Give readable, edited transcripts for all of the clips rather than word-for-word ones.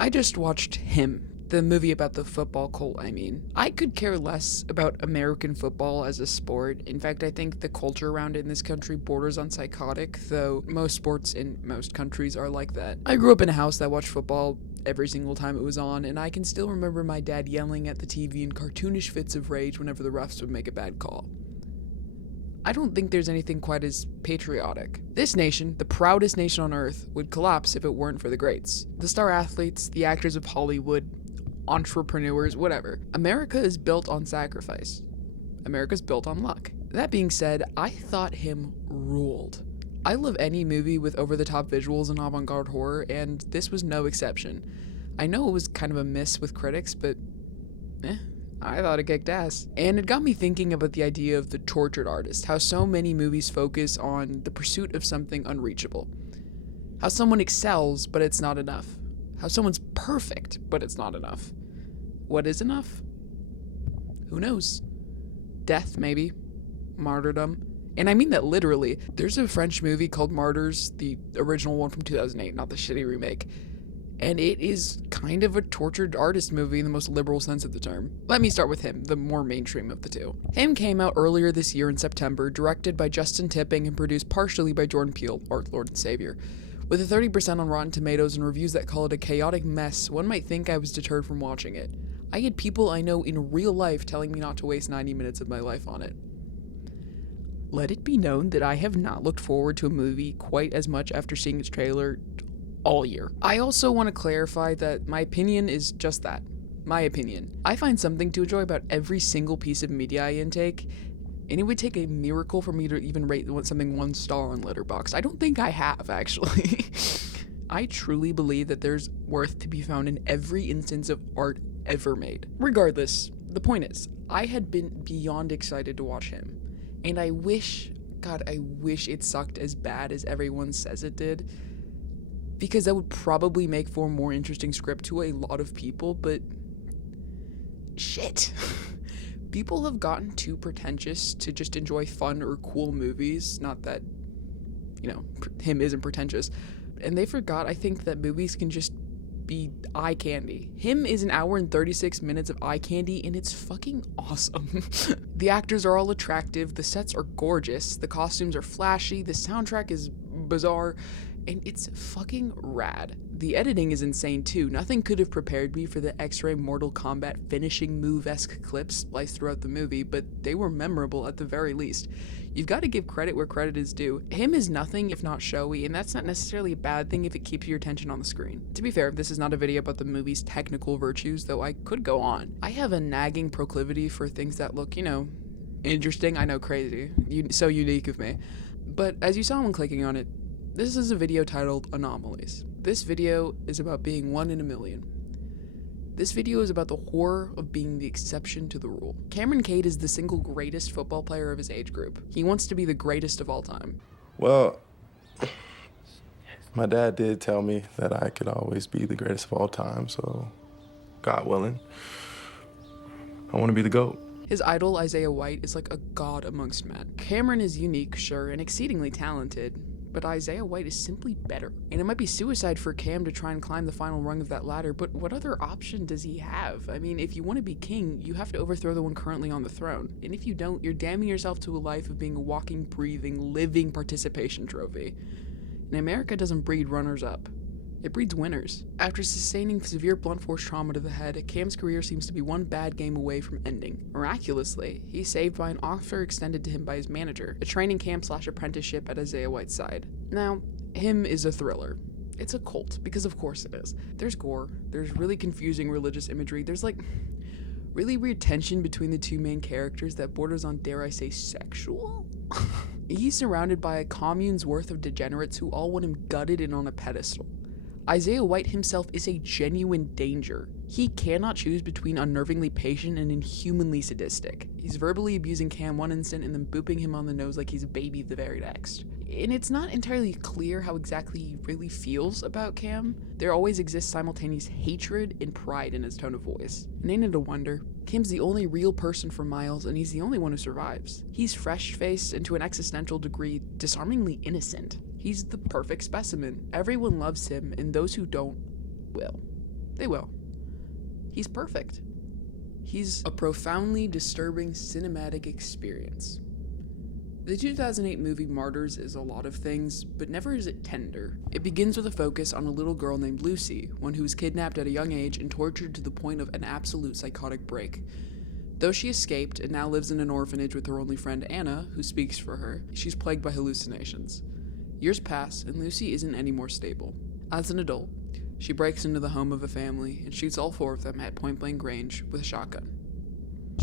I just watched Him, the movie about the football cult, I mean. I could care less about American football as a sport. In fact, I think the culture around it in this country borders on psychotic, though most sports in most countries are like that. I grew up in a house that watched football every single time it was on, and I can still remember my dad yelling at the TV in cartoonish fits of rage whenever the refs would make a bad call. I don't think there's anything quite as patriotic. This nation, the proudest nation on earth, would collapse if it weren't for the greats. The star athletes, the actors of Hollywood, entrepreneurs, whatever. America is built on sacrifice. America's built on luck. That being said, I thought Him ruled. I love any movie with over-the-top visuals and avant-garde horror, and this was no exception. I know it was kind of a miss with critics, but I thought it kicked ass. And it got me thinking about the idea of the tortured artist, how so many movies focus on the pursuit of something unreachable. How someone excels, but it's not enough. How someone's perfect, but it's not enough. What is enough? Who knows? Death, maybe. Martyrdom. And I mean that literally. There's a French movie called Martyrs, the original one from 2008, not the shitty remake. And it is kind of a tortured artist movie in the most liberal sense of the term. Let me start with Him, the more mainstream of the two. Him came out earlier this year in September, directed by Justin Tipping and produced partially by Jordan Peele, our Lord and Savior. With a 30% on Rotten Tomatoes and reviews that call it a chaotic mess, one might think I was deterred from watching it. I had people I know in real life telling me not to waste 90 minutes of my life on it. Let it be known that I have not looked forward to a movie quite as much after seeing its trailer all year. I also want to clarify that my opinion is just that. My opinion. I find something to enjoy about every single piece of media I intake, and it would take a miracle for me to even rate something 1 star on Letterboxd. I don't think I have, actually. I truly believe that there's worth to be found in every instance of art ever made. Regardless, the point is, I had been beyond excited to watch Him, and I wish it sucked as bad as everyone says it did, because that would probably make for a more interesting script to a lot of people, but shit. People have gotten too pretentious to just enjoy fun or cool movies. Not that, Him isn't pretentious. And they forgot, I think, that movies can just be eye candy. Him is an hour and 36 minutes of eye candy, and it's fucking awesome. The actors are all attractive, the sets are gorgeous, the costumes are flashy, the soundtrack is bizarre, and it's fucking rad. The editing is insane too. Nothing could have prepared me for the X-Ray Mortal Kombat finishing move-esque clips spliced throughout the movie, but they were memorable at the very least. You've got to give credit where credit is due. Him is nothing if not showy, and that's not necessarily a bad thing if it keeps your attention on the screen. To be fair, this is not a video about the movie's technical virtues, though I could go on. I have a nagging proclivity for things that look, interesting. I know, crazy. So unique of me. But as you saw when clicking on it, this is a video titled Anomalies. This video is about being one in a million. This video is about the horror of being the exception to the rule. Cameron Cade is the single greatest football player of his age group. He wants to be the greatest of all time. Well, my dad did tell me that I could always be the greatest of all time, so God willing, I want to be the GOAT. His idol, Isaiah White, is like a god amongst men. Cameron is unique, sure, and exceedingly talented, but Isaiah White is simply better. And it might be suicide for Cam to try and climb the final rung of that ladder, but what other option does he have? I mean, if you want to be king, you have to overthrow the one currently on the throne. And if you don't, you're damning yourself to a life of being a walking, breathing, living participation trophy. And America doesn't breed runners-up. It breeds winners. After sustaining severe blunt force trauma to the head, Cam's career seems to be one bad game away from ending. Miraculously, he's saved by an offer extended to him by his manager, a training camp / apprenticeship at Isaiah White's side. Now, Him is a thriller. It's a cult, because of course it is. There's gore, there's really confusing religious imagery, there's really weird tension between the two main characters that borders on, dare I say, sexual? He's surrounded by a commune's worth of degenerates who all want him gutted and on a pedestal. Isaiah White himself is a genuine danger. He cannot choose between unnervingly patient and inhumanly sadistic. He's verbally abusing Cam one instant and then booping him on the nose like he's a baby the very next. And it's not entirely clear how exactly he really feels about Cam. There always exists simultaneous hatred and pride in his tone of voice. And ain't it a wonder? Cam's the only real person for Miles, and he's the only one who survives. He's fresh-faced and to an existential degree, disarmingly innocent. He's the perfect specimen. Everyone loves him, and those who don't will. They will. He's perfect. He's a profoundly disturbing cinematic experience. The 2008 movie Martyrs is a lot of things, but never is it tender. It begins with a focus on a little girl named Lucy, one who was kidnapped at a young age and tortured to the point of an absolute psychotic break. Though she escaped and now lives in an orphanage with her only friend Anna, who speaks for her, she's plagued by hallucinations. Years pass, and Lucy isn't any more stable. As an adult, she breaks into the home of a family and shoots all 4 of them at point-blank range with a shotgun.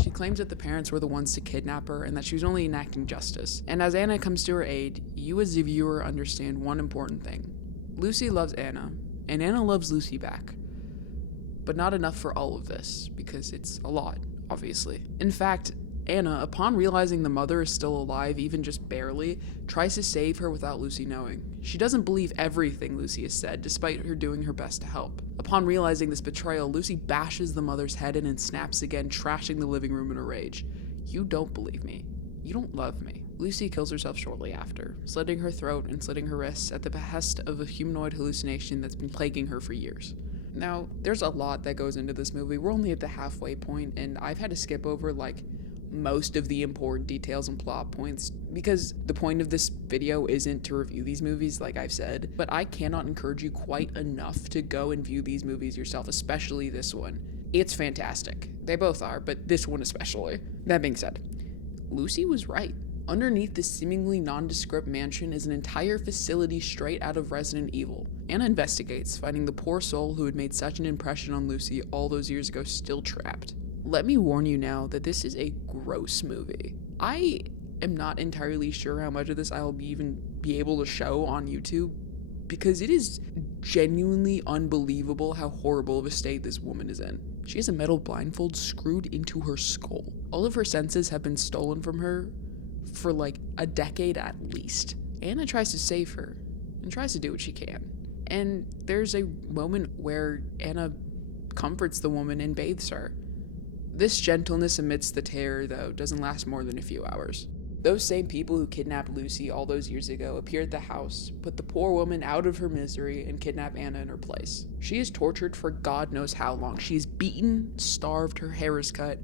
She claims that the parents were the ones to kidnap her and that she was only enacting justice. And as Anna comes to her aid, you as the viewer understand one important thing. Lucy loves Anna, and Anna loves Lucy back. But not enough for all of this, because it's a lot, obviously. In fact, Anna, upon realizing the mother is still alive, even just barely, tries to save her without Lucy knowing. She doesn't believe everything Lucy has said, despite her doing her best to help. Upon realizing this betrayal, Lucy bashes the mother's head in and snaps again, trashing the living room in a rage. You don't believe me. You don't love me. Lucy kills herself shortly after, slitting her throat and slitting her wrists at the behest of a humanoid hallucination that's been plaguing her for years. Now, there's a lot that goes into this movie. We're only at the halfway point, and I've had to skip over, most of the important details and plot points because the point of this video isn't to review these movies, like I've said, but I cannot encourage you quite enough to go and view these movies yourself, especially this one. It's fantastic. They both are, but this one especially. That being said, Lucy was right. Underneath this seemingly nondescript mansion is an entire facility straight out of Resident Evil. Anna investigates, finding the poor soul who had made such an impression on Lucy all those years ago still trapped. Let me warn you now that this is a gross movie. I am not entirely sure how much of this I'll even be able to show on YouTube because it is genuinely unbelievable how horrible of a state this woman is in. She has a metal blindfold screwed into her skull. All of her senses have been stolen from her for a decade at least. Anna tries to save her and tries to do what she can. And there's a moment where Anna comforts the woman and bathes her. This gentleness amidst the terror, though, doesn't last more than a few hours. Those same people who kidnapped Lucy all those years ago appear at the house, put the poor woman out of her misery, and kidnap Anna in her place. She is tortured for God knows how long. She is beaten, starved, her hair is cut,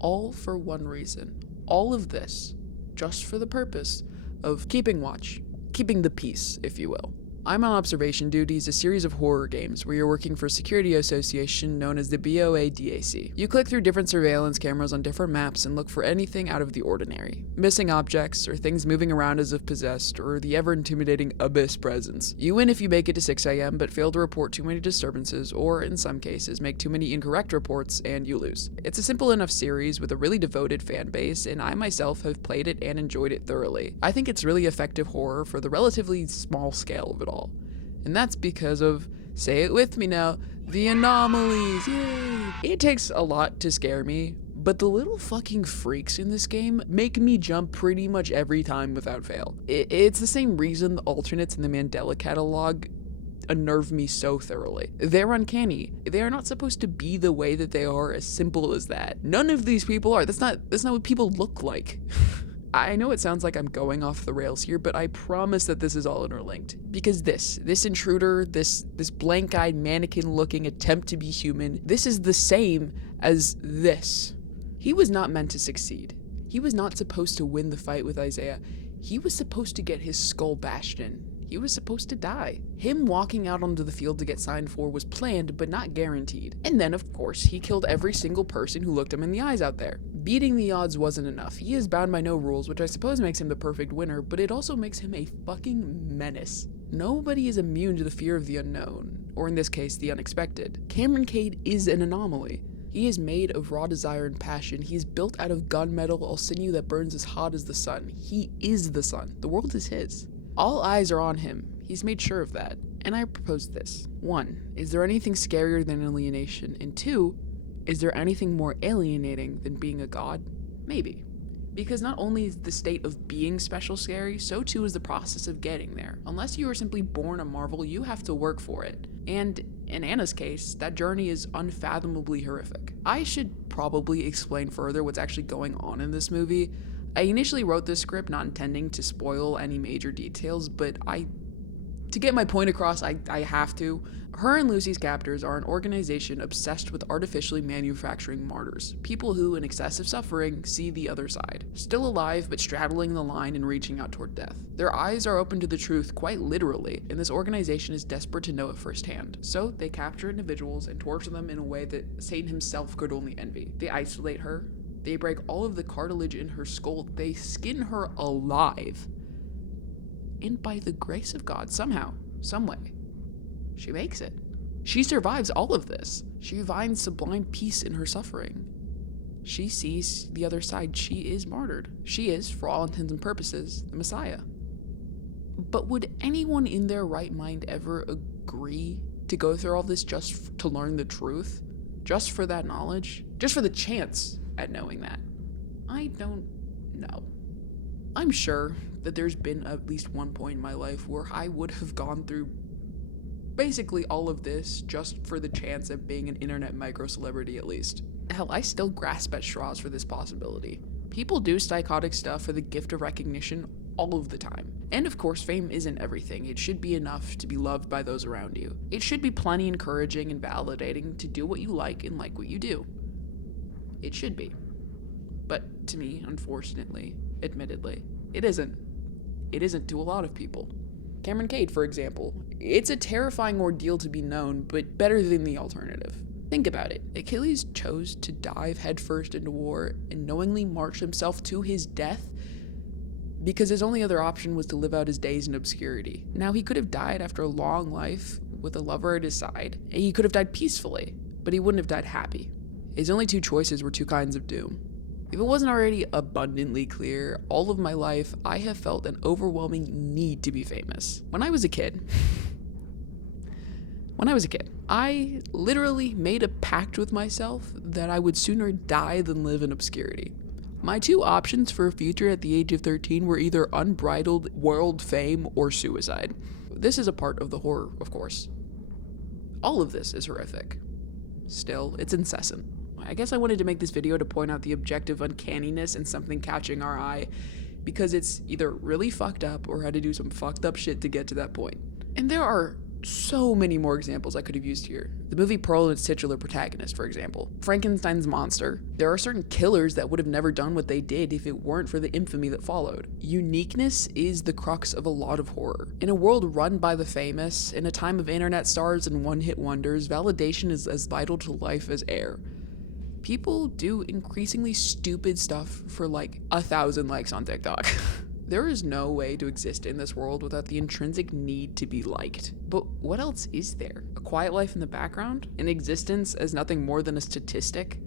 all for one reason. All of this, just for the purpose of keeping watch, keeping the peace, if you will. I'm on Observation Duties, a series of horror games where you're working for a security association known as the BOADAC. You click through different surveillance cameras on different maps and look for anything out of the ordinary. Missing objects, or things moving around as if possessed, or the ever-intimidating Abyss presence. You win if you make it to 6 a.m. but fail to report too many disturbances, or in some cases, make too many incorrect reports and you lose. It's a simple enough series with a really devoted fan base, and I myself have played it and enjoyed it thoroughly. I think it's really effective horror for the relatively small scale of it all. And that's because of, say it with me now, the Anomalies, yay! It takes a lot to scare me, but the little fucking freaks in this game make me jump pretty much every time without fail. It's the same reason the alternates in the Mandela catalog unnerve me so thoroughly. They're uncanny. They are not supposed to be the way that they are, as simple as that. None of these people are. That's not what people look like. I know it sounds like I'm going off the rails here, but I promise that this is all interlinked. Because this intruder, this blank-eyed mannequin-looking attempt to be human, this is the same as this. He was not meant to succeed. He was not supposed to win the fight with Isaiah. He was supposed to get his skull bashed in. He was supposed to die. Him walking out onto the field to get signed for was planned, but not guaranteed. And then, of course, he killed every single person who looked him in the eyes out there. Beating the odds wasn't enough. He is bound by no rules, which I suppose makes him the perfect winner, but it also makes him a fucking menace. Nobody is immune to the fear of the unknown, or in this case, the unexpected. Cameron Cade is an anomaly. He is made of raw desire and passion. He is built out of gunmetal, all sinew that burns as hot as the sun. He is the sun. The world is his. All eyes are on him. He's made sure of that. And I propose this. 1. Is there anything scarier than alienation? And 2. Is there anything more alienating than being a god? Maybe. Because not only is the state of being special scary, so too is the process of getting there. Unless you are simply born a marvel, you have to work for it. And in Anna's case, that journey is unfathomably horrific. I should probably explain further what's actually going on in this movie. I initially wrote this script not intending to spoil any major details, but I To get my point across, I have to. Her and Lucy's captors are an organization obsessed with artificially manufacturing martyrs, people who, in excessive suffering, see the other side, still alive but straddling the line and reaching out toward death. Their eyes are open to the truth quite literally, and this organization is desperate to know it firsthand. So they capture individuals and torture them in a way that Satan himself could only envy. They isolate her, they break all of the cartilage in her skull, they skin her alive. And by the grace of God, somehow, someway, she makes it. She survives all of this. She finds sublime peace in her suffering. She sees the other side. She is martyred. She is, for all intents and purposes, the Messiah. But would anyone in their right mind ever agree to go through all this just to learn the truth? Just for that knowledge? Just for the chance at knowing that? I don't know. I'm sure that there's been at least one point in my life where I would have gone through basically all of this just for the chance of being an internet micro-celebrity at least. Hell, I still grasp at straws for this possibility. People do psychotic stuff for the gift of recognition all of the time. And of course, fame isn't everything. It should be enough to be loved by those around you. It should be plenty encouraging and validating to do what you like and like what you do. It should be. But to me, unfortunately, admittedly, it isn't. It isn't to a lot of people. Cameron Cade, for example. It's a terrifying ordeal to be known, but better than the alternative. Think about it. Achilles chose to dive headfirst into war and knowingly march himself to his death because his only other option was to live out his days in obscurity. Now, he could have died after a long life with a lover at his side, and he could have died peacefully, but he wouldn't have died happy. His only two choices were two kinds of doom. If it wasn't already abundantly clear, all of my life, I have felt an overwhelming need to be famous. When I was a kid, I literally made a pact with myself that I would sooner die than live in obscurity. My two options for a future at the age of 13 were either unbridled world fame or suicide. This is a part of the horror, of course. All of this is horrific. Still, it's incessant. I guess I wanted to make this video to point out the objective uncanniness in something catching our eye, because it's either really fucked up or had to do some fucked up shit to get to that point. And there are so many more examples I could have used here. The movie Pearl and its titular protagonist, for example. Frankenstein's monster. There are certain killers that would have never done what they did if it weren't for the infamy that followed. Uniqueness is the crux of a lot of horror. In a world run by the famous, in a time of internet stars and one-hit wonders, validation is as vital to life as air. People do increasingly stupid stuff for like 1,000 likes on TikTok. There is no way to exist in this world without the intrinsic need to be liked. But what else is there? A quiet life in the background? An existence as nothing more than a statistic?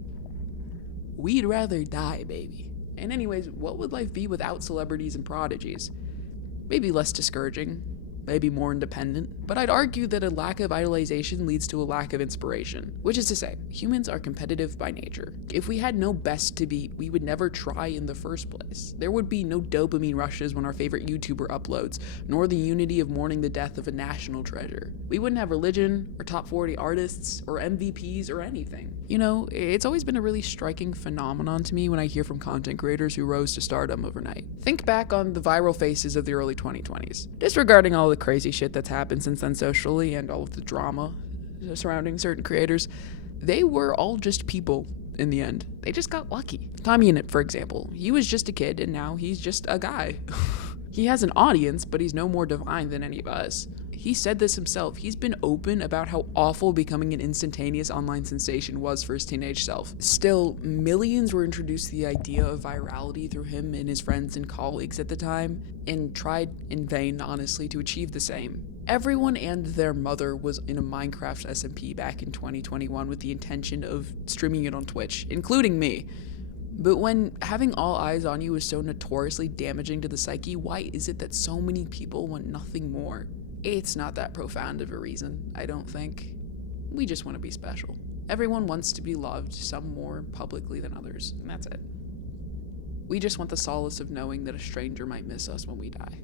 We'd rather die, baby. And anyways, what would life be without celebrities and prodigies? Maybe less discouraging, maybe more independent, but I'd argue that a lack of idolization leads to a lack of inspiration. Which is to say, humans are competitive by nature. If we had no best to beat, we would never try in the first place. There would be no dopamine rushes when our favorite YouTuber uploads, nor the unity of mourning the death of a national treasure. We wouldn't have religion, or top 40 artists, or MVPs, or anything. You know, it's always been a really striking phenomenon to me when I hear from content creators who rose to stardom overnight. Think back on the viral faces of the early 2020s. Disregarding all the crazy shit that's happened since then socially and all of the drama surrounding certain creators, they were all just people in the end. They just got lucky. Tommy Innit, for example, he was just a kid and now he's just a guy. He has an audience, but he's no more divine than any of us. He said this himself. He's been open about how awful becoming an instantaneous online sensation was for his teenage self. Still, millions were introduced to the idea of virality through him and his friends and colleagues at the time, and tried in vain, honestly, to achieve the same. Everyone and their mother was in a Minecraft SMP back in 2021 with the intention of streaming it on Twitch, including me. But when having all eyes on you is so notoriously damaging to the psyche, why is it that so many people want nothing more? It's not that profound of a reason, I don't think. We just want to be special. Everyone wants to be loved, some more publicly than others, and that's it. We just want the solace of knowing that a stranger might miss us when we die.